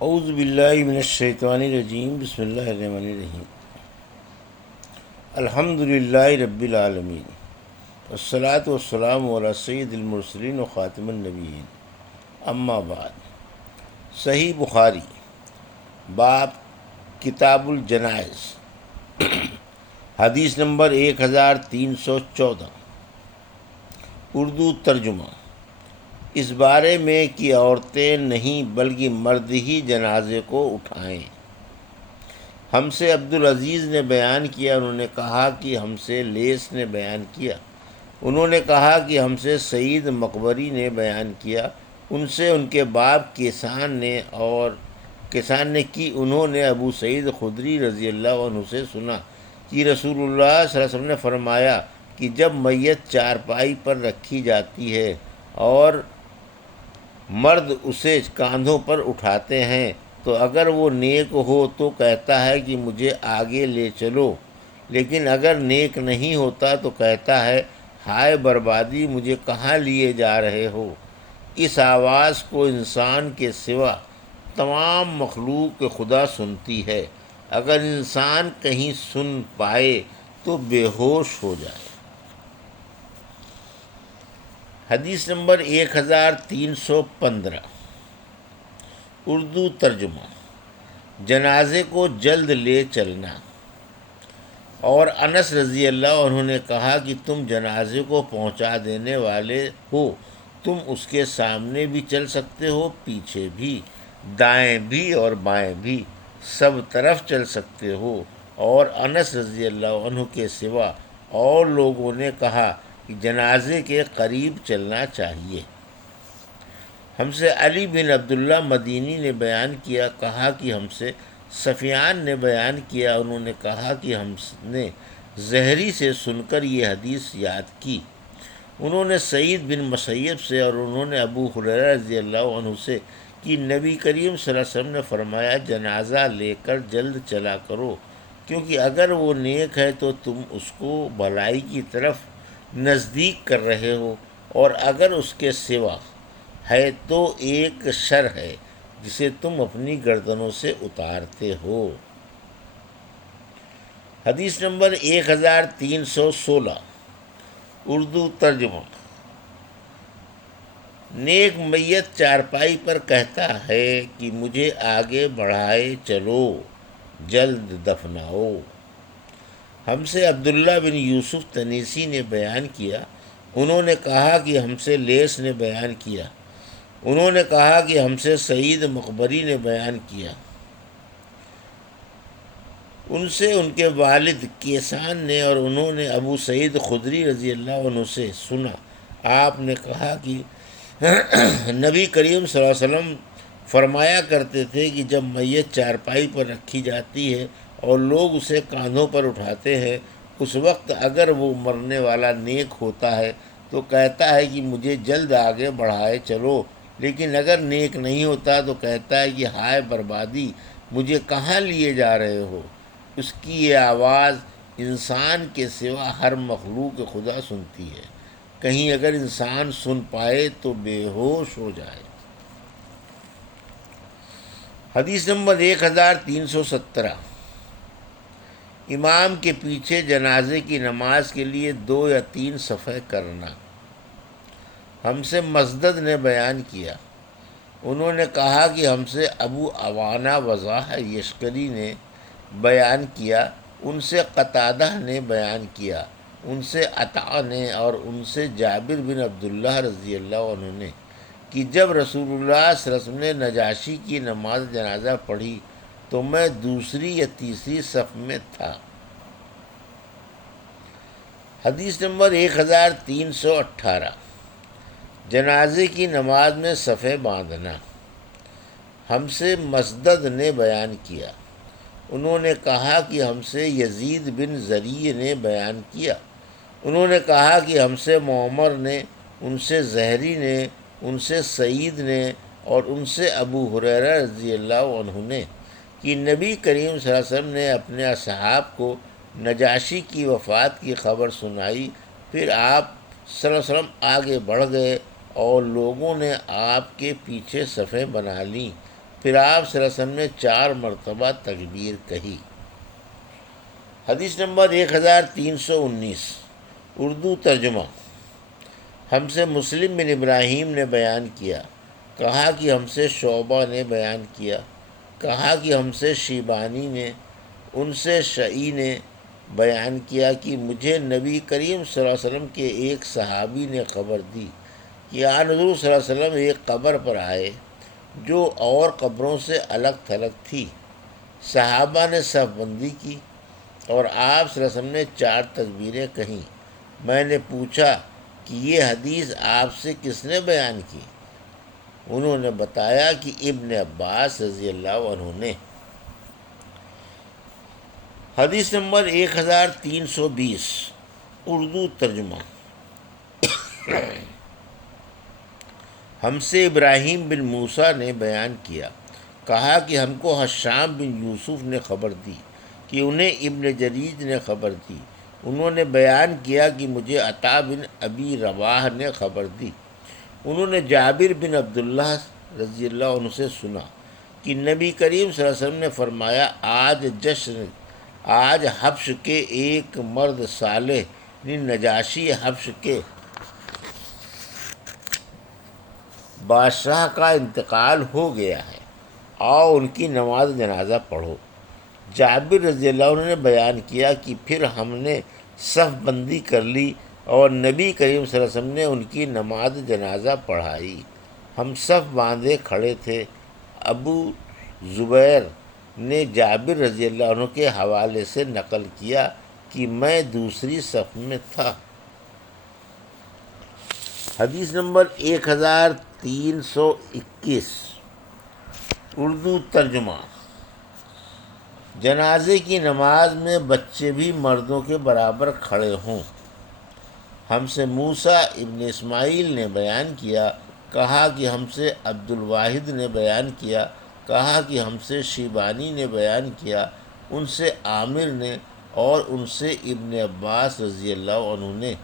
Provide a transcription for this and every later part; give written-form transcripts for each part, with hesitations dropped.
اعوذ باللہ من الشیطان الرجیم، بسم اللہ الرحمن الرحیم۔ الحمد للہ رب العالمین، والصلاة والسلام علی سید المرسلین و خاتم النبیین، اما بعد۔ صحیح بخاری، باب کتاب الجنائز، حدیث نمبر 1314، اردو ترجمہ۔ اس بارے میں کہ عورتیں نہیں بلکہ مرد ہی جنازے کو اٹھائیں۔ ہم سے عبدالعزیز نے بیان کیا، انہوں نے کہا کہ ہم سے لیث نے بیان کیا، انہوں نے کہا کہ ہم سے سعید مقبری نے بیان کیا، ان سے ان کے باپ کیسان نے کی، انہوں نے ابو سعید خدری رضی اللہ عنہ سے سنا کہ رسول اللہ صلی اللہ علیہ وسلم نے فرمایا کہ جب میت چارپائی پر رکھی جاتی ہے اور مرد اسے کاندھوں پر اٹھاتے ہیں تو اگر وہ نیک ہو تو کہتا ہے کہ مجھے آگے لے چلو، لیکن اگر نیک نہیں ہوتا تو کہتا ہے ہائے بربادی، مجھے کہاں لیے جا رہے ہو۔ اس آواز کو انسان کے سوا تمام مخلوق خدا سنتی ہے، اگر انسان کہیں سن پائے تو بے ہوش ہو جائے۔ حدیث نمبر 1315، اردو ترجمہ۔ جنازے کو جلد لے چلنا۔ اور انس رضی اللہ عنہ نے کہا کہ تم جنازے کو پہنچا دینے والے ہو، تم اس کے سامنے بھی چل سکتے ہو، پیچھے بھی، دائیں بھی اور بائیں بھی، سب طرف چل سکتے ہو۔ اور انس رضی اللہ عنہ کے سوا اور لوگوں نے کہا کہ جنازے کے قریب چلنا چاہیے۔ ہم سے علی بن عبداللہ مدینی نے بیان کیا، کہا کہ ہم سے سفیان نے بیان کیا، انہوں نے کہا کہ ہم نے زہری سے سن کر یہ حدیث یاد کی۔ انہوں نے سعید بن مسیب سے اور انہوں نے ابو ہریرہ رضی اللہ عنہ سے کہ نبی کریم صلی اللہ علیہ وسلم نے فرمایا جنازہ لے کر جلد چلا کرو، کیونکہ اگر وہ نیک ہے تو تم اس کو بھلائی کی طرف نزدیک کر رہے ہو، اور اگر اس کے سوا ہے تو ایک شر ہے جسے تم اپنی گردنوں سے اتارتے ہو۔ حدیث نمبر 1316، اردو ترجمہ۔ نیک میت چارپائی پر کہتا ہے کہ مجھے آگے بڑھائے چلو، جلد دفناؤ۔ ہم سے عبداللہ بن یوسف تنیسی نے بیان کیا، انہوں نے کہا کہ ہم سے لیث نے بیان کیا، انہوں نے کہا کہ ہم سے سعید مقبری نے بیان کیا، ان سے ان کے والد کیسان نے، اور انہوں نے ابو سعید خدری رضی اللہ عنہ سے سنا، آپ نے کہا کہ نبی کریم صلی اللہ علیہ وسلم فرمایا کرتے تھے کہ جب میت چارپائی پر رکھی جاتی ہے اور لوگ اسے کاندھوں پر اٹھاتے ہیں، اس وقت اگر وہ مرنے والا نیک ہوتا ہے تو کہتا ہے کہ مجھے جلد آگے بڑھائے چلو، لیکن اگر نیک نہیں ہوتا تو کہتا ہے کہ ہائے بربادی، مجھے کہاں لیے جا رہے ہو۔ اس کی یہ آواز انسان کے سوا ہر مخلوق خدا سنتی ہے، کہیں اگر انسان سن پائے تو بے ہوش ہو جائے۔ حدیث نمبر 1317، امام کے پیچھے جنازے کی نماز کے لیے 2 یا 3 صفحے کرنا۔ ہم سے مسدد نے بیان کیا، انہوں نے کہا کہ ہم سے ابو عوانہ وضاح یشکری نے بیان کیا، ان سے قتادہ نے بیان کیا، ان سے عطا نے اور ان سے جابر بن عبداللہ رضی اللہ عنہ نے کہ جب رسول اللہ صلی اللہ علیہ وسلم نے نجاشی کی نماز جنازہ پڑھی تو میں دوسری یا تیسری صف میں تھا۔ حدیث نمبر 1318، جنازے کی نماز میں صفیں باندھنا۔ ہم سے مسدد نے بیان کیا، انہوں نے کہا کہ ہم سے یزید بن زریع نے بیان کیا، انہوں نے کہا کہ ہم سے معمر نے، ان سے زہری نے، ان سے سعید نے اور ان سے ابو ہریرہ رضی اللہ عنہ نے کہ نبی کریم صلی اللہ علیہ وسلم نے اپنے اصحاب کو نجاشی کی وفات کی خبر سنائی، پھر آپ صلی اللہ علیہ وسلم آگے بڑھ گئے اور لوگوں نے آپ کے پیچھے صفیں بنا لیں، پھر آپ صلی اللہ علیہ وسلم نے 4 مرتبہ تکبیر کہی۔ حدیث نمبر 1319، اردو ترجمہ۔ ہم سے مسلم بن ابراہیم نے بیان کیا، کہا کہ ہم سے شعبہ نے بیان کیا، کہا کہ ہم سے شیبانی نے، ان سے شعی نے بیان کیا کہ مجھے نبی کریم صلی اللہ علیہ وسلم کے ایک صحابی نے خبر دی کہ آن حضور صلی اللہ علیہ وسلم ایک قبر پر آئے جو اور قبروں سے الگ تھلگ تھی۔ صحابہ نے صف بندی کی اور آپ صلی اللہ علیہ وسلم نے 4 تکبیریں کہیں۔ میں نے پوچھا کہ یہ حدیث آپ سے کس نے بیان کی؟ انہوں نے بتایا کہ ابن عباس رضی اللہ عنہ نے۔ حدیث نمبر 1320، اردو ترجمہ۔ ہم سے ابراہیم بن موسیٰ نے بیان کیا، کہا کہ ہم کو حشام بن یوسف نے خبر دی کہ انہیں ابن جریج نے خبر دی۔ انہوں نے بیان کیا کہ مجھے عطا بن ابی رواح نے خبر دی۔ انہوں نے جابر بن عبداللہ رضی اللہ عنہ سے سنا کہ نبی کریم صلی اللہ علیہ وسلم نے فرمایا، آج حبش کے ایک مرد صالح نجاشی حبش کے بادشاہ کا انتقال ہو گیا ہے، آؤ ان کی نماز جنازہ پڑھو۔ جابر رضی اللہ عنہ نے بیان کیا کہ پھر ہم نے صف بندی کر لی اور نبی کریم صلی اللہ علیہ وسلم نے ان کی نماز جنازہ پڑھائی۔ ہم صف باندھے کھڑے تھے۔ ابو زبیر نے جابر رضی اللہ عنہ کے حوالے سے نقل کیا کہ میں دوسری صف میں تھا۔ حدیث نمبر 1321، اردو ترجمہ۔ جنازے کی نماز میں بچے بھی مردوں کے برابر کھڑے ہوں۔ ہم سے موسیٰ ابن اسماعیل نے بیان کیا، کہا کہ ہم سے عبد الواحد نے بیان کیا، کہا کہ ہم سے شیبانی نے بیان کیا، ان سے عامر نے اور ان سے ابن عباس رضی اللہ عنہ نے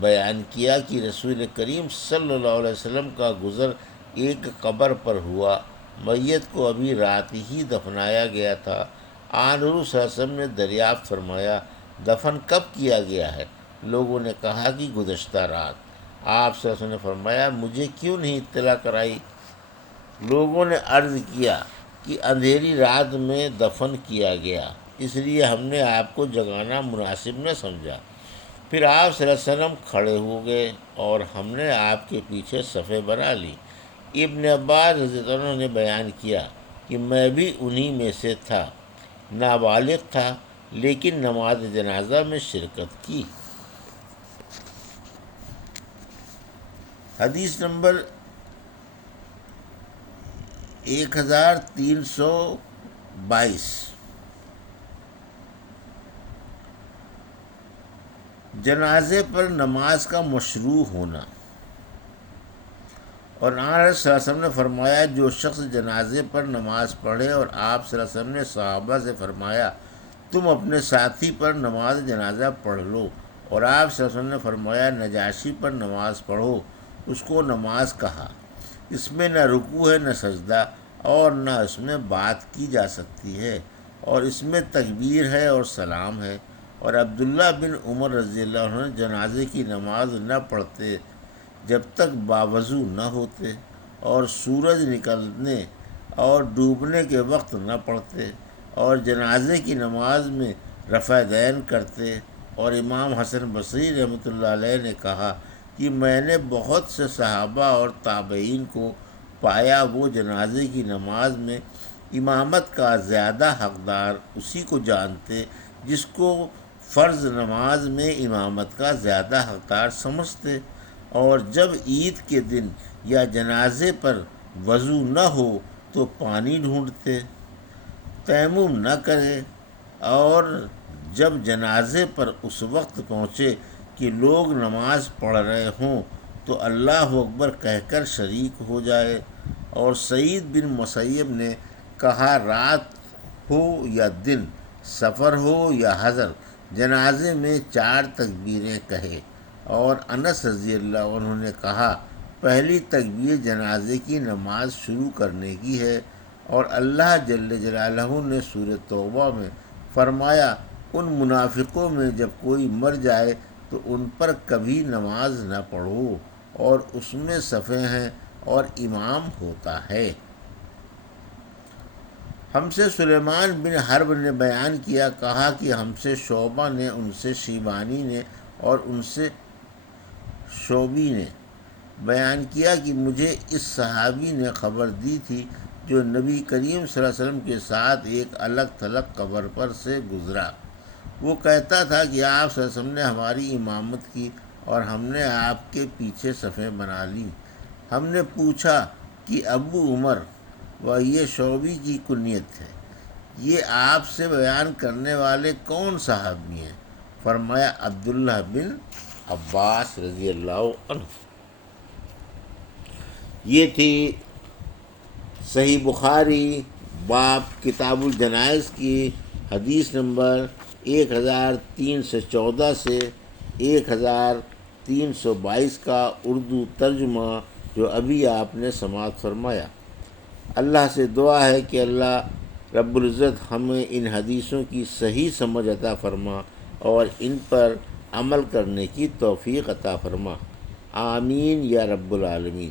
بیان کیا کہ رسول کریم صلی اللہ علیہ وسلم کا گزر ایک قبر پر ہوا۔ میت کو ابھی رات ہی دفنایا گیا تھا۔ آن حضور صلی اللہ علیہ وسلم نے دریافت فرمایا، دفن کب کیا گیا ہے؟ لوگوں نے کہا کہ گزشتہ رات۔ آپ صلی اللہ علیہ وسلم نے فرمایا، مجھے کیوں نہیں اطلاع کرائی؟ لوگوں نے عرض کیا کہ اندھیری رات میں دفن کیا گیا، اس لیے ہم نے آپ کو جگانا مناسب نہ سمجھا۔ پھر آپ صلی اللہ علیہ وسلم کھڑے ہو گئے اور ہم نے آپ کے پیچھے صفیں بنا لی۔ ابن عباس رضی اللہ عنہ نے بیان کیا کہ میں بھی انہی میں سے تھا، نابالغ تھا لیکن نماز جنازہ میں شرکت کی۔ حدیث نمبر 1322، جنازے پر نماز کا مشروع ہونا۔ اور آن حضرت صلی اللہ علیہ وسلم نے فرمایا، جو شخص جنازے پر نماز پڑھے، اور آپ صلی اللہ علیہ وسلم نے صحابہ سے فرمایا تم اپنے ساتھی پر نماز جنازہ پڑھ لو، اور آپ صلی اللہ علیہ وسلم نے فرمایا نجاشی پر نماز پڑھو، اس کو نماز کہا۔ اس میں نہ رکوع ہے نہ سجدہ، اور نہ اس میں بات کی جا سکتی ہے، اور اس میں تکبیر ہے اور سلام ہے۔ اور عبداللہ بن عمر رضی اللہ عنہ جنازے کی نماز نہ پڑھتے جب تک باوضو نہ ہوتے، اور سورج نکلنے اور ڈوبنے کے وقت نہ پڑھتے، اور جنازے کی نماز میں رفع دین کرتے۔ اور امام حسن بصری رحمۃ اللہ علیہ نے کہا کہ میں نے بہت سے صحابہ اور تابعین کو پایا، وہ جنازے کی نماز میں امامت کا زیادہ حقدار اسی کو جانتے جس کو فرض نماز میں امامت کا زیادہ حقدار سمجھتے، اور جب عید کے دن یا جنازے پر وضو نہ ہو تو پانی ڈھونڈتے، تیمم نہ کرے، اور جب جنازے پر اس وقت پہنچے کہ لوگ نماز پڑھ رہے ہوں تو اللہ اکبر کہہ کر شریک ہو جائے۔ اور سعید بن مسیب نے کہا، رات ہو یا دن، سفر ہو یا حضر، جنازے میں 4 تکبیریں کہے۔ اور انس رضی اللہ عنہ نے کہا، پہلی تکبیر جنازے کی نماز شروع کرنے کی ہے، اور اللہ جل جلالہ نے سورہ توبہ میں فرمایا ان منافقوں میں جب کوئی مر جائے تو ان پر کبھی نماز نہ پڑھو اور اس میں صفیں ہیں اور امام ہوتا ہے۔ ہم سے سلیمان بن حرب نے بیان کیا، کہا کہ ہم سے شعبہ نے، ان سے شیبانی نے اور ان سے شعبی نے بیان کیا کہ مجھے اس صحابی نے خبر دی تھی جو نبی کریم صلی اللہ علیہ وسلم کے ساتھ ایک الگ تھلگ قبر پر سے گزرا۔ وہ کہتا تھا کہ آپ صلی اللہ علیہ وسلم نے ہماری امامت کی اور ہم نے آپ کے پیچھے صفیں بنا لیں۔ ہم نے پوچھا کہ ابو عمر، و یہ شعبی کی کنیت ہے، یہ آپ سے بیان کرنے والے کون صحابی ہیں؟ فرمایا عبداللہ بن عباس رضی اللہ عنہ۔ یہ تھی صحیح بخاری باب کتاب الجنائز کی حدیث نمبر 1314 سے 1322 کا اردو ترجمہ جو ابھی آپ نے سماعت فرمایا۔ اللہ سے دعا ہے کہ اللہ رب العزت ہمیں ان حدیثوں کی صحیح سمجھ عطا فرما اور ان پر عمل کرنے کی توفیق عطا فرما، آمین یا رب العالمین۔